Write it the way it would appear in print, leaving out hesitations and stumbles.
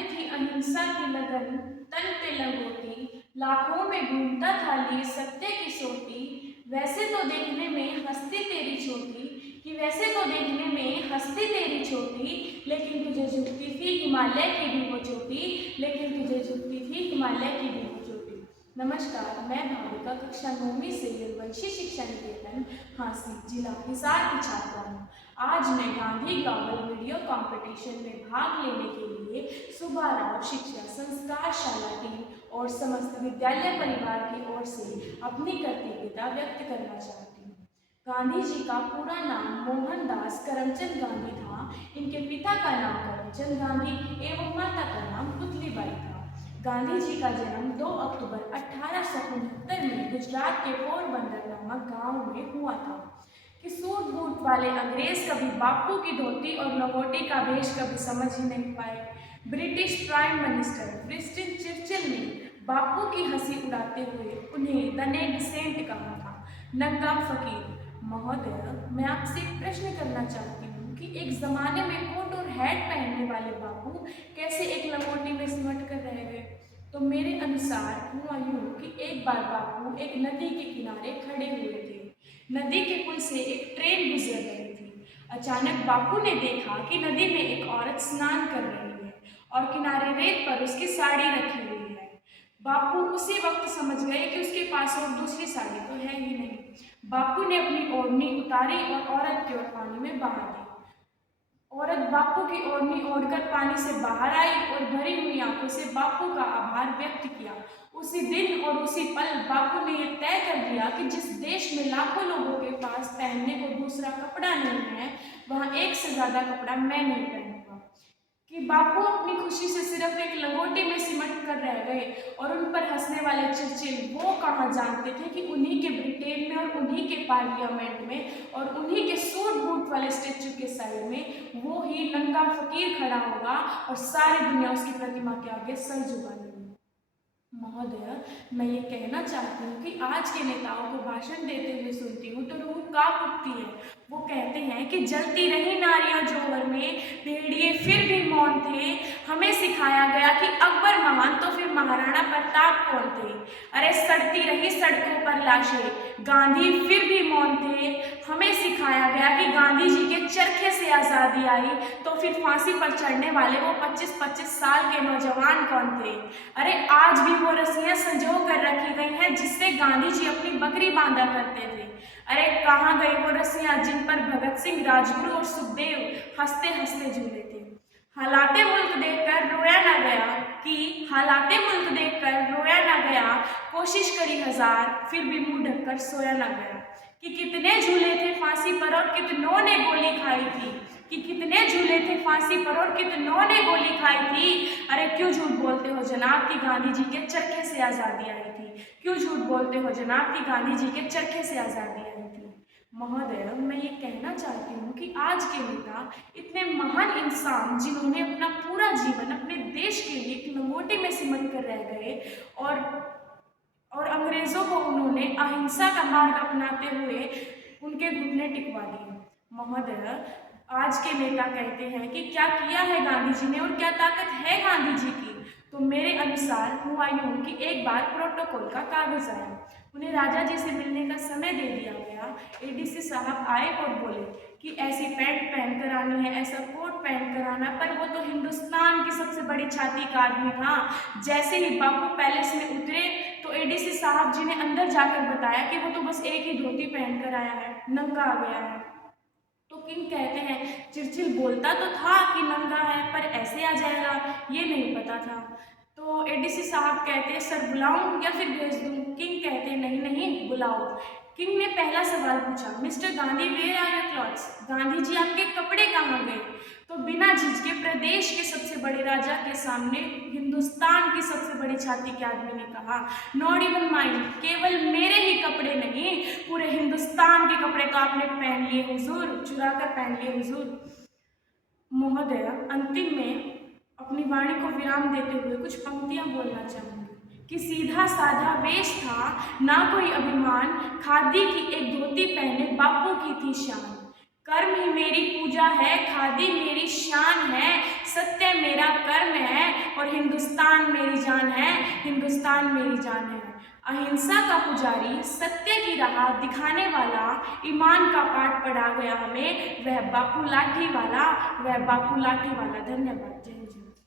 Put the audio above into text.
में थी अहिंसा की लगन, तन पे लंगोटी, लाखों में घूमता था लिए सत्य की सोटी। वैसे तो देखने में हस्ती तेरी छोटी, कि वैसे तो देखने में हस्ती तेरी छोटी, लेकिन तुझे झुकती थी हिमालय की भी वो चोटी, लेकिन तुझे झुकती थी हिमालय की भी वो चोटी। नमस्कार, मैं भाविका कक्षा 9वीं से यदुवंशी शिक्षा निकेतन हांसी जिला हिसार की छात्रा हूँ। आज मैं गांधी ग्लोबल वीडियो कंपटीशन में भाग लेने के लिए सुबह राव शिक्षा संस्कार शाला टीम और समस्त विद्यालय परिवार की ओर से अपनी कृतज्ञता व्यक्त करना चाहती हूँ। गांधी जी का पूरा नाम मोहनदास करमचंद गांधी था। इनके पिता का नाम करमचंद गांधी एवं माता का नाम पुतलीबाई था। गांधी जी का जन्म 2 अक्टूबर 1869 में गुजरात के पोरबंदर नामक गांव में हुआ था। कि सूट बूट वाले अंग्रेज कभी बापू की धोती और लंगोटी का वेश कभी समझ ही नहीं पाए। British prime minister Winston Churchill ने बापू की हंसी उड़ाते हुए उन्हें द नेड सेंट कहा था, नंगा फकीर। महोदय, मैं आपसे एक प्रश्न करना चाहती हूँ कि एक जमाने में कोट और हैट पहनने वाले बापू कैसे एक लंगोटी में सिमट कर रह गए? तो मेरे अनुसार हुआ यूं कि एक बार बापू एक नदी के किनारे खड़े हुए थे। नदी के पुल से एक ट्रेन गुजर रही थी। अचानक बापू ने देखा कि नदी में एक औरत स्नान कर रही है और किनारे रेत पर उसकी साड़ी रखी हुई है। बापू उसी वक्त समझ गए कि उसके पास और दूसरी साड़ी तो है ही नहीं। बापू ने अपनी ओढ़नी उतारी और औरत की ओर पानी में बहा दी। औरत बापू की ओढ़नी ओढ़कर पानी से बाहर आई और भरी हुई आंखों से बापू का आभार व्यक्त किया। उसी दिन और उसी पल बापू ने यह तय कर दिया कि जिस देश में लाखों लोगों के पास पहनने को दूसरा कपड़ा नहीं है, वहां एक से ज्यादा कपड़ा मैं नहीं पहनूंगा। कि बापू अपनी खुशी से सिर्फ एक लंगोटी में सिमट कर रह गए और उन पर हंसने वाले चर्चिल वो कहाँ जानते थे कि उन्हीं के ब्रिटेन में और उन्हीं के पार्लियामेंट में और उन्हीं के सूट बूट वाले स्टेचू के साइड में वो ही नंगा फकीर खड़ा होगा और सारी दुनिया उसकी प्रतिमा के आगे सर झुका लेगी। महोदय, मैं ये कहना चाहती हूँ कि आज के नेताओं को भाषण देते हुए सुनती हूँ तो रूह कांप उठती है। वो कहते हैं कि जलती रही नारियां जोहर में, भेड़िए फिर भी मौन थे। हमें सिखाया गया कि अकबर महान तो फिर महाराणा प्रताप कौन थे। अरे सड़ती रही सड़कों पर लाशें, गांधी फिर भी मौन थे। हमें सिखाया गया कि गांधी जी के चरखे से आज़ादी आई तो फिर फांसी पर चढ़ने वाले वो 25-25 साल के नौजवान कौन थे। अरे आज भी वो रस्सियां संजो कर रखी गई हैं जिससे गांधी जी अपनी बकरी बांधा करते थे। अरे कहाँ गई वो रस्सियां जिन पर भगत सिंह, राजगुरु और सुखदेव हंसते हंसते झूले थे। हालाते मुल्क देखकर रोया ना गया, कि हालाते मुल्क देखकर रोया ना गया, कोशिश करी हजार फिर भी मुंह ढककर सोया ना गया। कि कितने झूले थे फांसी पर और कितनों ने गोली खाई थी। कि कितने झूले थे फांसी पर और कितनों ने गोली खाई थी। अरे क्यों झूठ बोलते हो जनाब कि गांधी जी के चरखे से आज़ादी आई थी? क्यों झूठ बोलते हो जनाब कि गांधी जी के चरखे से आज़ादी आई थी? महोदय, मैं ये कहना चाहती हूँ कि आज के नेता इतने महान इंसान जिन्होंने अपना पूरा जीवन अपने देश के लिए एक लंगोटी में सिमट कर रह गए और अंग्रेजों को उन्होंने अहिंसा का मार्ग अपनाते हुए उनके घुटने टिकवा दिए। महोदय, आज के नेता कहते हैं कि क्या किया है गांधी जी ने और क्या ताकत है गांधी जी की। तो मेरे अनुसार हुआ यूं कि एक बार प्रोटोकॉल का कागज आया, उन्हें राजा जी से मिलने का समय दे दिया गया। एडीसी साहब आए और बोले कि ऐसी पैंट पहन कर आनी है, ऐसा कोट पहन कर आना। पर वो तो हिंदुस्तान की सबसे बड़ी छाती का आदमी था। जैसे ही बापू पैलेस में उतरे तो एडीसी साहब जी ने अंदर जाकर बताया कि वो तो बस एक ही धोती पहन कर आया है, नंगा आ गया है। तो किंग कहते हैं चर्चिल बोलता तो था कि नंगा है, पर ऐसे आ जाएगा ये नहीं पता था। तो एडीसी साहब कहते हैं सर बुलाऊं या फिर भेज दूं? किंग कहते हैं नहीं नहीं बुलाओ। किंग ने पहला सवाल पूछा, mister Gandhi where are your clothes? Gandhi ji आपके कपड़े कहाँ गए? तो बिना झिझके प्रदेश के सबसे बड़े राजा के सामने हिंदुस्तान की सबसे बड़ी छाती के आदमी ने कहा, नॉट इवन माइंड, केवल मेरे ही कपड़े नहीं पूरे हिंदुस्तान के कपड़े तो आपने पहन लिए हुजूर, चुरा कर पहन लिए हुजूर। महोदय, अंतिम में अपनी वाणी को विराम देते हुए कुछ पंक्तियां बोलना चाहूंगी कि सीधा साधा वेश था, ना कोई अभिमान, खादी की एक धोती पहने बापू की थी शान। कर्म ही मेरी पूजा है, खादी मेरी शान है, सत्य मेरा कर्म है और हिंदुस्तान मेरी जान है, हिंदुस्तान मेरी जान है। अहिंसा का पुजारी, सत्य की राह दिखाने वाला, ईमान का पाठ पढ़ा गया हमें, वह बापू लाठी वाला, वह बापू लाठी वाला। धन्यवाद। जय हिंद।